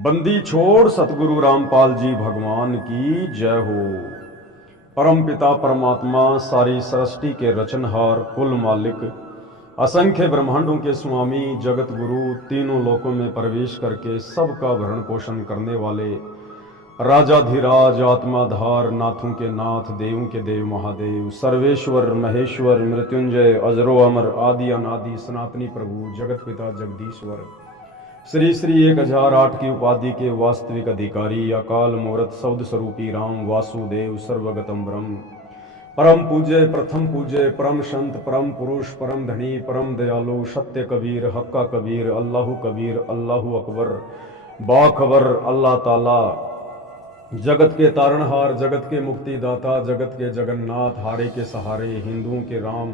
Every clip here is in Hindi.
बंदी छोड़ सतगुरु रामपाल जी भगवान की जय हो। परम पिता परमात्मा सारी सृष्टि के रचनहार कुल मालिक असंख्य ब्रह्मांडों के स्वामी जगत गुरु तीनों लोकों में प्रवेश करके सबका भरण पोषण करने वाले राजाधिराज आत्माधार नाथों के नाथ देवों के देव महादेव सर्वेश्वर महेश्वर मृत्युंजय अजरो अमर आदि अनादि सनातनी प्रभु जगत पिता जगदीश्वर श्री श्री 1008 की उपाधि के वास्तविक अधिकारी अकाल मूर्त शब्द स्वरूपी राम वासुदेव सर्वगतम ब्रह्म परम पूज्य प्रथम पूज्य परम संत परम पुरुष परम धनी परम दयालु सत्य कबीर हक्का कबीर अल्लाहु कबीर अल्लाहु अकबर बाखबर अल्लाह ताला जगत के तारणहार जगत के मुक्तिदाता जगत के जगन्नाथ हारे के सहारे हिंदुओं के राम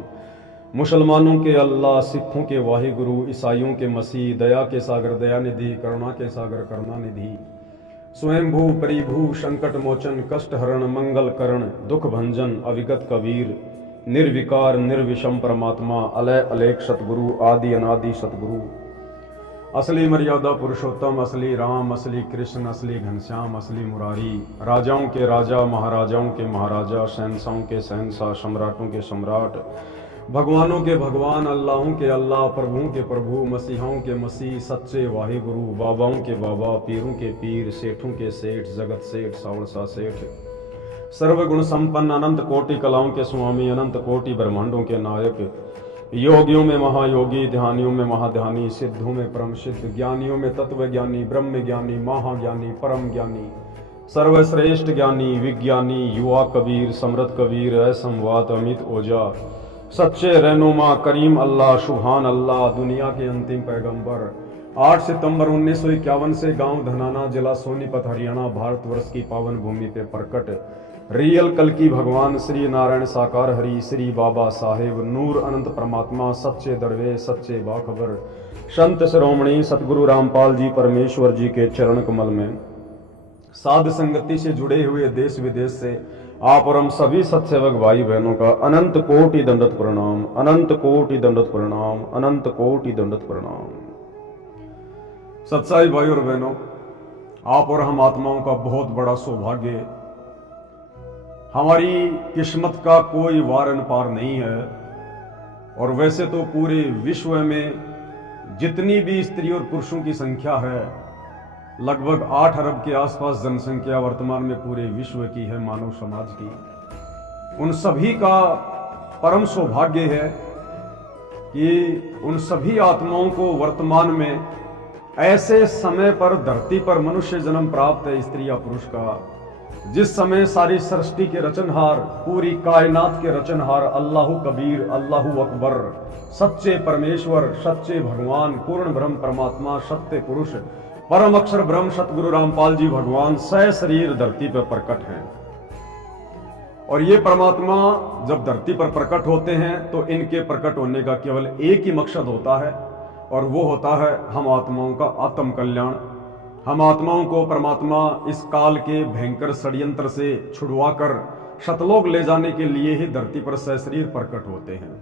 मुसलमानों के अल्लाह सिखों के वाहिगुरु ईसाइयों के मसीह दया के सागर दयानिधि करुणा के सागर करुणानिधि स्वयंभू परिभू संकट मोचन कष्ट हरण मंगल करण दुख भंजन अविगत कबीर निर्विकार निर्विषम परमात्मा अलय अलेख सतगुरु आदि अनादि सतगुरु असली मर्यादा पुरुषोत्तम असली राम असली कृष्ण असली घनश्याम असली मुरारी राजाओं के राजा महाराजाओं के महाराजा शहंशाहों के शहंशाह सम्राटों के सम्राट भगवानों के भगवान अल्लाहों के अल्लाह प्रभुओं के प्रभु मसीहाओं के मसीह सच्चे वाहिगुरु बाबाओं के बाबा पीरों के पीर सेठों के सेठ जगत सेठ सावड़सा सेठ सर्वगुण संपन्न अनंत कोटि कलाओं के स्वामी अनंत कोटि ब्रह्मांडों के नायक योगियों में महायोगी ध्यानियों में महाध्यानी सिद्धों में परम सिद्ध ज्ञानियों में तत्व ज्ञानी ब्रह्म ज्ञानी महाज्ञानी परम ज्ञानी सर्वश्रेष्ठ ज्ञानी विज्ञानी युवा कबीर समृद्ध कबीर असंवाद अमित ओझा सच्चे रहनुमा करीम अल्लाह सुभान अल्लाह दुनिया के अंतिम पैगंबर 8 सितंबर 1951 से गांव धनाना जिला सोनीपत हरियाणा भारतवर्ष की पावन भूमि पे प्रकट रियल कल की भगवान श्री नारायण साकार हरि श्री बाबा साहेब नूर अनंत परमात्मा सच्चे दरवे सच्चे बाखबर संत शिरोमणि सतगुरु रामपाल जी परमेश्वर जी के चरण कमल में साध संगति से जुड़े हुए देश विदेश से आप और हम सभी सत्सेवक भाई बहनों का अनंत कोटि दंडवत प्रणाम अनंत कोटि दंडवत प्रणाम अनंत कोटि दंडवत प्रणाम। सत्साई भाई और बहनों, आप और हम आत्माओं का बहुत बड़ा सौभाग्य हमारी किस्मत का कोई वारन पार नहीं है। और वैसे तो पूरे विश्व में जितनी भी स्त्री और पुरुषों की संख्या है लगभग 8 अरब के आसपास जनसंख्या वर्तमान में पूरे विश्व की है मानव समाज की। उन सभी का परम सौभाग्य है कि उन सभी आत्माओं को वर्तमान में ऐसे समय पर धरती पर मनुष्य जन्म प्राप्त है स्त्री या पुरुष का जिस समय सारी सृष्टि के रचनहार पूरी कायनात के रचनहार अल्लाहु कबीर अल्लाहु अकबर सच्चे परमेश्वर सच्चे भगवान पूर्ण ब्रह्म परमात्मा सत्य पुरुष परम अक्षर ब्रह्म सतगुरु रामपाल जी भगवान सह शरीर धरती पर प्रकट हैं। और ये परमात्मा जब धरती पर प्रकट होते हैं तो इनके प्रकट होने का केवल एक ही मकसद होता है और वो होता है हम आत्माओं का आत्म कल्याण। हम आत्माओं को परमात्मा इस काल के भयंकर षड्यंत्र से छुड़वा कर शतलोक ले जाने के लिए ही धरती पर सह शरीर प्रकट होते हैं।